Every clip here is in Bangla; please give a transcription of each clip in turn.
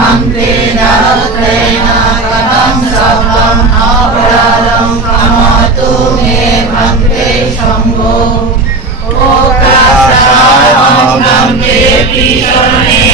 ब्रह्मं तेन रुद्रेण मे भक्ते शम्भो। ओ प्रसारं ते शरणे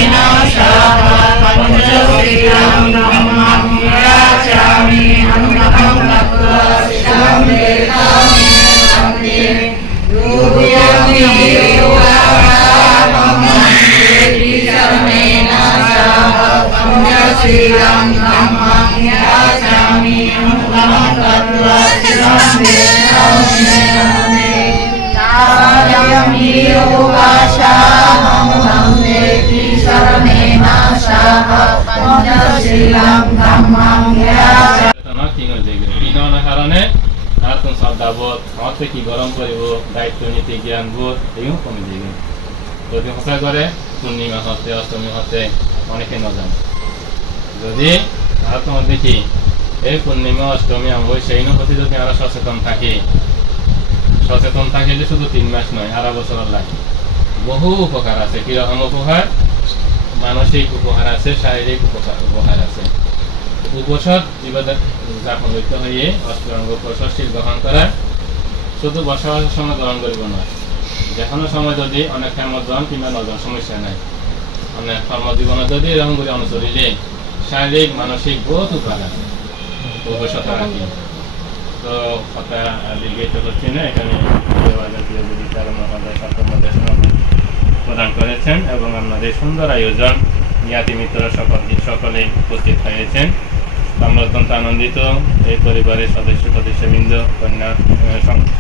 হওয়ার কারণে শ্রদ্ধাবোধ আমার থেকে কি গরম করিব দায়িত্ব নীতি জ্ঞান বোধ এগুলো কমে গেল যদি হতে, অষ্টমী হতে, অনেকে নজান। যদি আর তোমার দেখি এই পূর্ণিমা অষ্টমী আমি সেই প্রতি যদি আমরা সচেতন থাকি, সচেতন থাকিলে শুধু তিন মাস নয় আড়া বছর লাগে। বহু উপকার আছে। কীরকম উপকার মানসিক উপকার আছে শারীরিক উপকার উপকার আছে। উপসদ ইবাদত যাপন করতে হইয়ে অষ্টরঙ্গ প্রশস্তির গ্রহণ করা শুধু বসবাসের সময় গ্রহণ করিব যে কোনো সময় যদি অনেক হেমজন কিংবা নজন সমস্যা নাই। অনেক কর্মজীবনে যদি এরকম করে অনুসরিলে শারীরিক, মানসিক বহুত উপকার আছে। উপসতা রাখি তো কথা দীর্ঘিত করছি না এখানে প্রদান করেছেন এবং আপনাদের সুন্দর আয়োজন জ্ঞাতি মিত্ররা সকল উপস্থিত হয়েছেন। আমরা অত্যন্ত আনন্দিত, এই পরিবারের সদস্য সদস্যবৃন্দ, কন্যা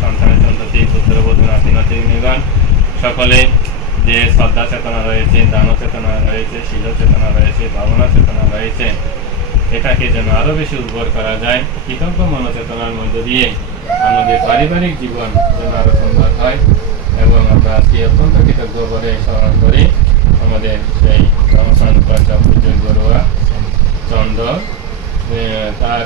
সন্তানের সন্ততি পুত্রবধূ নাতি নাতিগণ সকলে যে শ্রদ্ধা চেতনা রয়েছে, দান চেতনা রয়েছে, শীল চেতনা রয়েছে, ভাবনা চেতনা রয়েছে, এটাকে যেন আরও বেশি উর্বর করা যায়। কৃতজ্ঞ মনোচেতনার মধ্য দিয়ে আমাদের পারিবারিক জীবন যেন আরও সুন্দর হয় এবং আমরা আজকে অত্যন্ত কৃতজ্ঞ বলে স্মরণ করি আমাদের সেই বড়ুয়া চন্দ্র তার